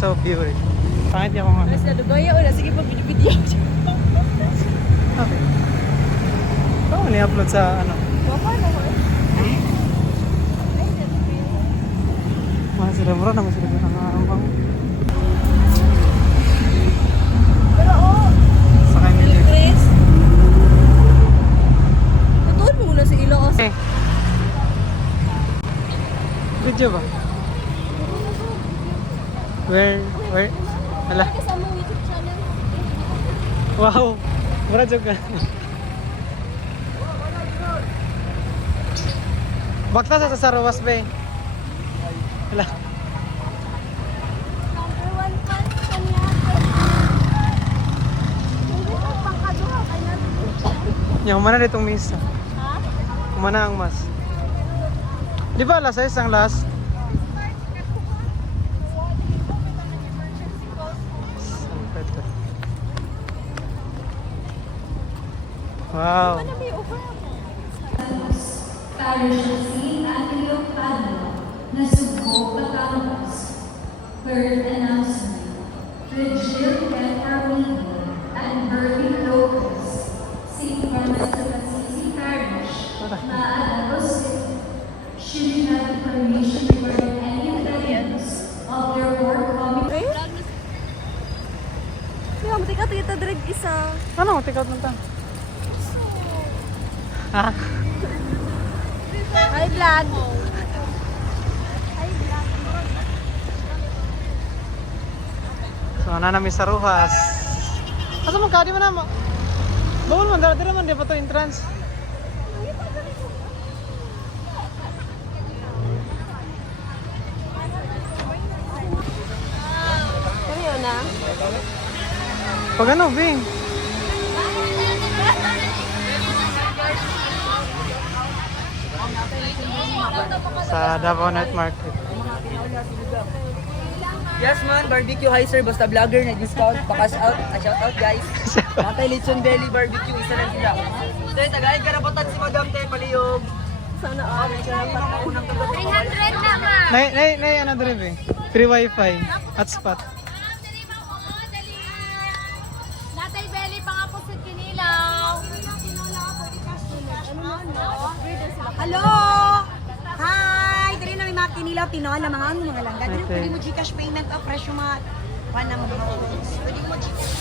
so beautiful. Pangit yung mga. Mas nadugaya o na. Sige pa, video. Okay. Oo, ni-upload sa ano. Wapa na ko. Mga sila, mura naman sila ng mga ambang. Pero Sakay mo dito. Chris. Tutuon mo muna sa ilo. Eh. Video ba? Where? Hala. Kasama ang YouTube channel. Wow. Mura jog ka. Bakta sa Sarawas ba? Hala. Number 1 fan kanya. Hindi ko pangkaduha kanya. Yung mana ditong misa. Ha? Kumana ang mas. Di ba alas 6 ang last? Wow. Ano may over? Parish of St. Anthony of Padua, Nasugbo, Batangas. Birth announcement. Regil F. Armido and Bernie Lopez, St. Thomas of Assisi Parish, Maalagos City. Should you have information regarding any events of their work coming Eh? Kaya mo tika kita direct isa. Ano? Take out lang ta. Ha? Hi vlog. Hi vlog. So, nanami sa Ruhas. Asa mo ka? Di man na mo? Bawal man, dara man, di pa to entrance. Ano yun na? Pag ano, Bing? Sa Davao Night Market. Yes man, barbecue hi sir, basta vlogger na discount, pakas out, shout out guys. Matay Litson Belly Barbecue, isa lang sila. So yung tagayin karapatan si Madam Te, paliyog. Sana all. 300 na ma. Nay, ano dito eh? Free wifi. Hotspot. Natay belly pa nga po sa kinilaw. Hello! Hi! Dali na may mga kinilaw, tinola, mga ano, mga langga. Dali Okay. pwede mo Gcash payment o fresh yung mga pana mo mga phones. Pwede mo Gcash.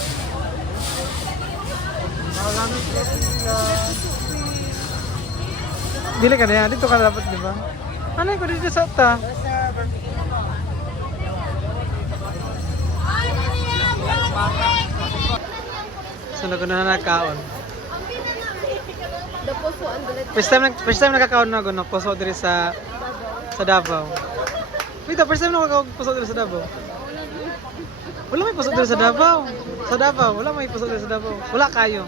Dili ka na yan. Dito ka dapat, di ba? Ano yung dito sa ta? So, nagunahan na nakaon. Daposuan dali. First time nakakaon na guno. Puso diri sa Davao. Wait, first time nakakaon puso diri sa Davao. Wala may puso diri sa Davao. Sa Davao, wala may puso diri sa Davao. Wala kayo.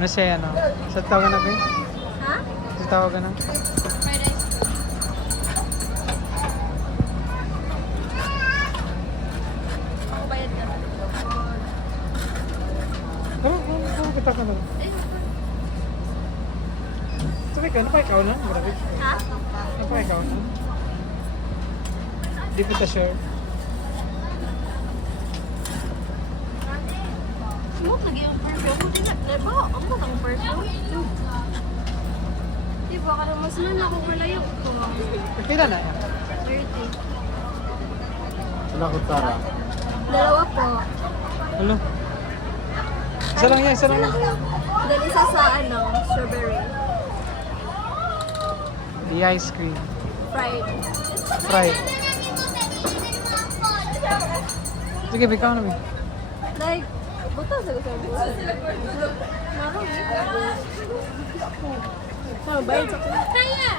Ano siya yan, no? Sa tawagan na, Bing? Ha? Sa tawagan na? Fried rice. Ako bayad ka. Kung kita ka na. Sabi ka, ano pa ikaw na? Grabe. Ha? Ano pa ikaw na? Di kita sure. Smooth lagi yung perfume. Buti na, diba? Ang matang perfume. Diba, kada mas na ako malayo. Pila na yan? 30. Wala ko tara. Dalawa po. Ano? Isa lang yan, isa lang yan. Then isa sa strawberry. The ice cream. Fried. Fried. Sige, bikaw na, Bing. Like, buta sa gusto mo. Marami. Bayad sa kanya.